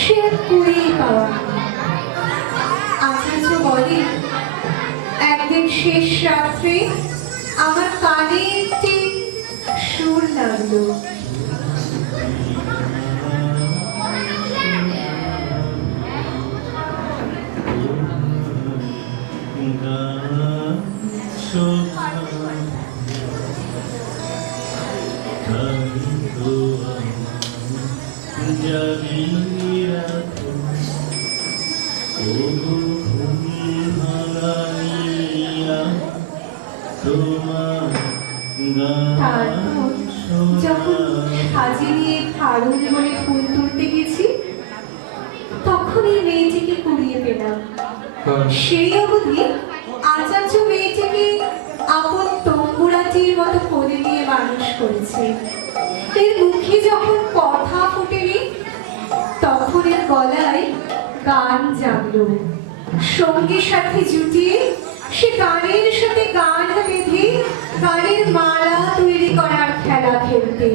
সে আর কুড়িয়ে পাওয়া। আচার্য বলে, একদিন শেষ রাত্রে আমার কানে একটি সুর লাগলো। তারপর যখন সাজি নিয়ে ফাড়ুন বলে ফুল তুলতে গেছি, তখন এই মেয়েটিকে কুড়িয়ে পেলাম। সেই অবধি আচার্য মেয়েটিকে আপন তম্বুরাটির মতো কোলে নিয়ে মানুষ করেছে। এর মুখে যখন কথা ফোটেনি, তখন এর গলায় গান জাগলো। সঙ্গীর সাথে জুটিয়ে সে গানের সাথে গান বেঁধে গানের মালা তৈরি করার খেলা খেলতে।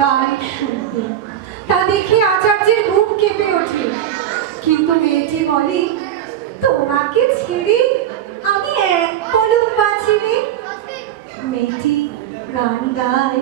গান শুনতে। তা দেখে আচার্যের বুক কেঁপে ওঠে, কিন্তু মেয়েটি বলে, তোমাকে ছেড়ে আমি এক পলক বাঁচি নে। মেয়েটি গান গায়,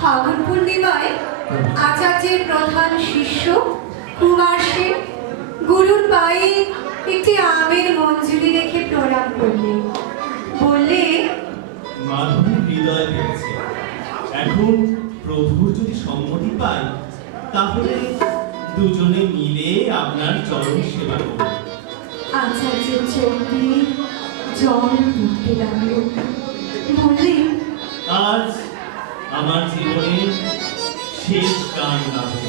ফাগুন পূর্ণিমায় আচার্যের প্রধান শিষ্য কুমার সেন গুরুর পায়ে একটি আমের মঞ্জুরি রেখে প্রণাম করলেন। বললে, মাধবীর হৃদয় পেয়েছে, এখন প্রভুর যদি সম্মতি পাই তাহলে দুজনে মিলে আপনার চরণ সেবা করব। আচার্যের চোখ দিয়ে জল পড়তে লাগলো। বললে, আজ আমার জীবনের শেষ গান গাবে।